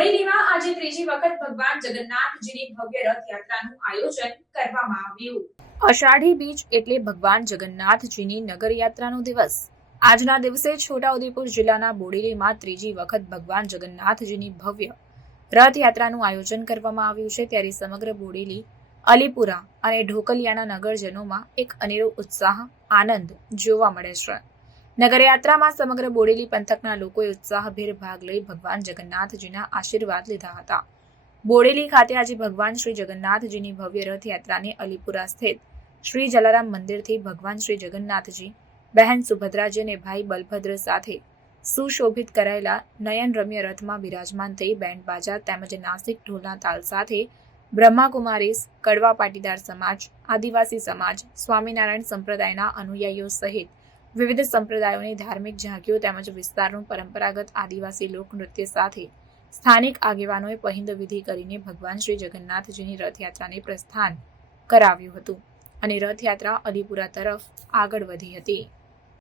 બોડેલીમાં આજે ત્રીજી વખત ભગવાન જગન્નાથજીની ભવ્ય રથયાત્રાનું આયોજન કરવામાં આવ્યું। અષાઢી બીજ એટલે ભગવાન જગન્નાથજીની નગરયાત્રાનો દિવસ। આજના દિવસે છોટાઉદેપુર જિલ્લાના બોડેલીમાં ત્રીજી વખત ભગવાન જગન્નાથજીની ભવ્ય રથયાત્રાનું આયોજન કરવામાં આવ્યું છે। ત્યારે સમગ્ર બોડેલી, અલીપુરા અને ઢોકલિયાના નગરજનોમાં એક અનેરો ઉત્સાહ, આનંદ જોવા મળે છે। નગરયાત્રામાં સમગ્ર બોડેલી પંથકના લોકોએ ઉત્સાહભેર ભાગ લઈ ભગવાન જગન્નાથજીના આશીર્વાદ લીધા હતા। બોડેલી ખાતે આજે ભગવાન શ્રી જગન્નાથજીની ભવ્ય રથયાત્રાને અલીપુરા સ્થિત શ્રી જલારામ મંદિરથી ભગવાન શ્રી જગન્નાથજી, બહેન સુભદ્રાજી અને ભાઈ બલભદ્ર સાથે સુશોભિત કરાયેલા નયનરમ્ય રથમાં બિરાજમાન થઈ બેન્ડ બાજા તેમજ નાસિક ઢોલના તાલ સાથે બ્રહ્માકુમારીસ, કડવા પાટીદાર સમાજ, આદિવાસી સમાજ, સ્વામિનારાયણ સંપ્રદાયના અનુયાયીઓ સહિત વિવિધ સંપ્રદાયોની ધાર્મિક ઝાંખીઓ તેમજ વિસ્તારનું પરંપરાગત આદિવાસી લોકનૃત્ય સાથે સ્થાનિક આગેવાનોએ પહિંદ વિધિ કરીને ભગવાન શ્રી જગન્નાથજીની રથયાત્રાને પ્રસ્થાન કરાવ્યું હતું અને રથયાત્રા અલીપુરા તરફ આગળ વધી હતી।